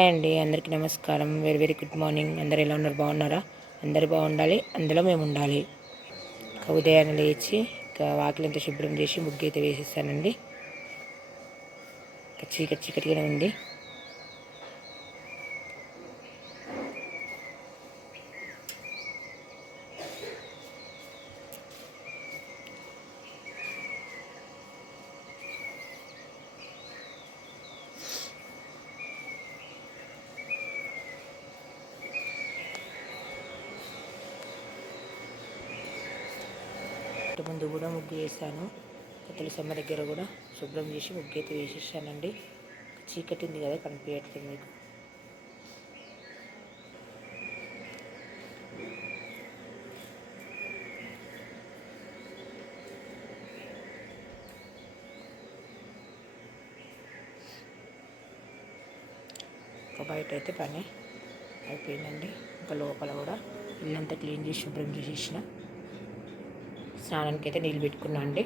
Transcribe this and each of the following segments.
Hi అండి, అందరికీ నమస్కారం. Very very good morning. అందరు ఎలా ఉన్నారు? బాగున్నారా? అందరు బాగుండాలి, అందులో మేము ఉండాలి. ఉదయాన్నే లేచి వాకిలంతా శుభ్రం చేసి ముగ్గు అయితే వేసేస్తానండి. చీకటి చీకటిగానే ఉంది. ముందు కూడా ముగ్గు వేసాను. తులసమ్మ దగ్గర కూడా శుభ్రం చేసి ముగ్గు అయితే వేసేసానండి. చీకటి ఉంది కదా, కనిపించట్లేదు మీకు. బయట అయితే పని అయిపోయిందండి. ఇంకా లోపల కూడా ఇల్లంతా క్లీన్ చేసి శుభ్రం చేసేసిన. స్నానానికి అయితే నీళ్ళు పెట్టుకున్నా అండి.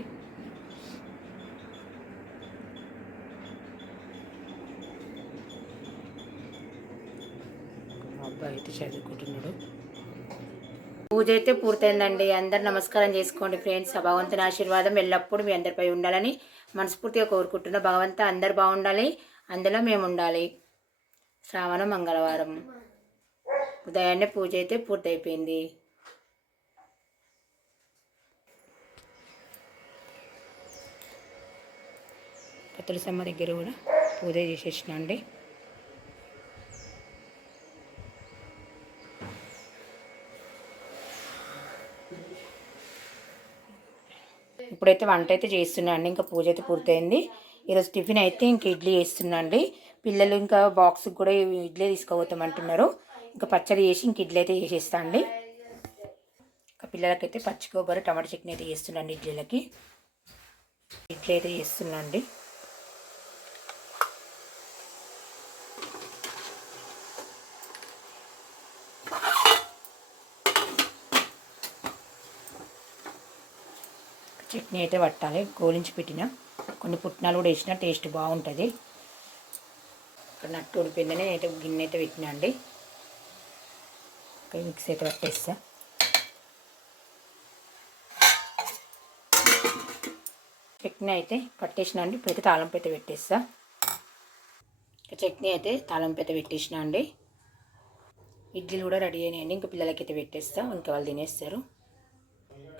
మా అబ్బాయి అయితే చదువుకుంటున్నాడు. పూజ అయితే పూర్తయిందండి. అందరు నమస్కారం చేసుకోండి ఫ్రెండ్స్. భగవంతుని ఆశీర్వాదం ఎల్లప్పుడూ మీ అందరిపై ఉండాలని మనస్ఫూర్తిగా కోరుకుంటున్నా. భగవంతా అందరు బాగుండాలి, అందులో మేము ఉండాలి. శ్రావణ మంగళవారం ఉదయాన్నే పూజ అయితే పూర్తయిపోయింది. తులసమ్మ దగ్గర కూడా పూజ చేసేసిన అండి. ఇప్పుడైతే వంట అయితే చేస్తున్నా అండి. ఇంకా పూజ అయితే పూర్తయింది. ఈరోజు టిఫిన్ అయితే ఇంక ఇడ్లీ చేస్తున్నా అండి. పిల్లలు ఇంకా బాక్స్కి కూడా ఇడ్లీ తీసుకుపోతామంటున్నారు. ఇంకా పచ్చడి చేసి ఇంక ఇడ్లీ అయితే చేసేస్తా అండి. ఇంకా పిల్లలకైతే పచ్చి కొబ్బరి టమాటా చట్నీ అయితే చేస్తున్నాండి. ఇడ్లీలకి ఇడ్లీ అయితే చేస్తున్నా అండి. చట్నీ అయితే పట్టాలి. గోలించి పెట్టిన కొన్ని పుట్నాలు కూడా వేసిన టేస్ట్ బాగుంటుంది. ఇక్కడ నట్టు ఉడిపోయిందని అయితే గిన్నె అయితే పెట్టినా అండి. మిక్స్ అయితే పట్టేస్తా. చట్నీ అయితే పట్టేసిన అండి. ఇప్పుడైతే తాళంపు అయితే పెట్టేస్తా. చట్నీ అయితే తాళంపు అయితే పెట్టేసిన అండి. ఇడ్లీలు కూడా రెడీ అయినాయండి. ఇంకా పిల్లలకైతే పెట్టేస్తా. ఇంకా వాళ్ళు తినేస్తారు.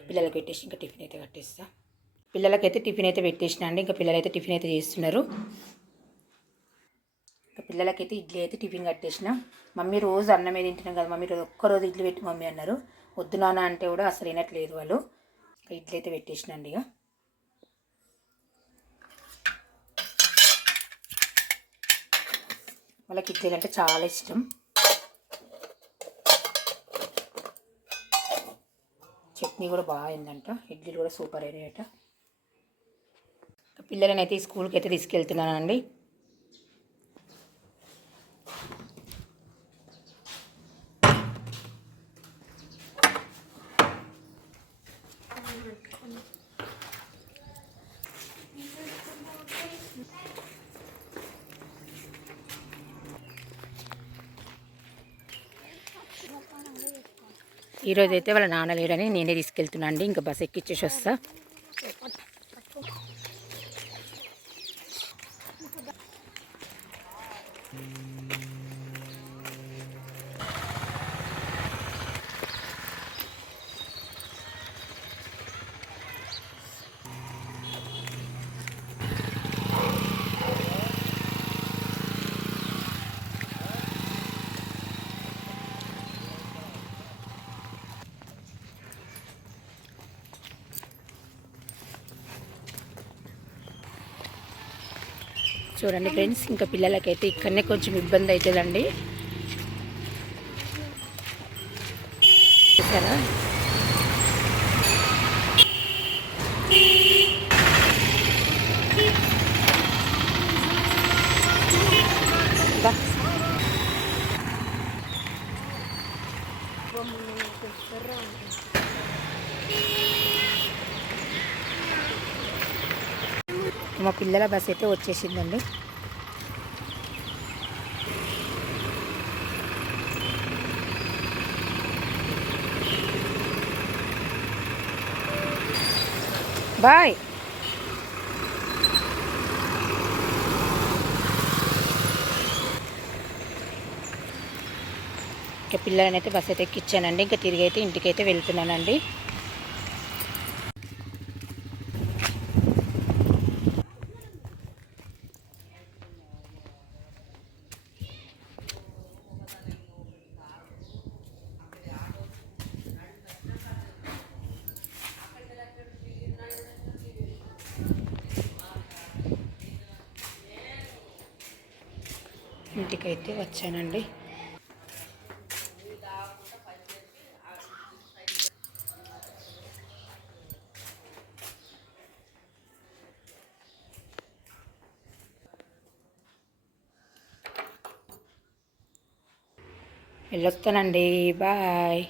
పిల్లలకి పెట్టేసి ఇంకా టిఫిన్ అయితే కట్టేస్తా. పిల్లలకైతే టిఫిన్ అయితే పెట్టేసిన అండి. ఇంకా పిల్లలైతే టిఫిన్ అయితే చేస్తున్నారు. ఇంకా పిల్లలకైతే ఇడ్లీ అయితే టిఫిన్ కట్టేసిన. మమ్మీ రోజు అన్నమే తింటున్నాం కదా మమ్మీ, రోజు ఒక్కరోజు ఇడ్లీ పెట్టి మమ్మీ అన్నారు. వద్దు నాన్న అంటే కూడా అసలు వినట్లేదు వాళ్ళు. ఇంకా ఇడ్లీ అయితే పెట్టేసిన అండి. ఇక వాళ్ళకి ఇడ్లీలు అంటే చాలా ఇష్టం. చట్నీ కూడా బాగా అయిందంట. ఇడ్లీలు కూడా సూపర్ అయినాయట. పిల్లలని అయితే స్కూల్కి అయితే తీసుకెళ్తున్నానండి. ఈరోజు అయితే వాళ్ళ నాన్న లేడని నేనే తీసుకెళ్తున్నా అండి. ఇంకా బస్ ఎక్కిచ్చేసి వస్తా. చూడండి ఫ్రెండ్స్, ఇంకా పిల్లలకైతే ఇక్కడనే కొంచెం ఇబ్బంది అవుతుందండి. సరే మా పిల్లల బస్ అయితే వచ్చేసిందండి. బాయ్. ఇంకా పిల్లలని అయితే బస్ అయితే ఎక్కించానండి. ఇంకా తిరిగి అయితే ఇంటికైతే వెళ్తున్నానండి. ఇంటికైతే వచ్చానండి. వెళ్ళొస్తానండి. బాయ్.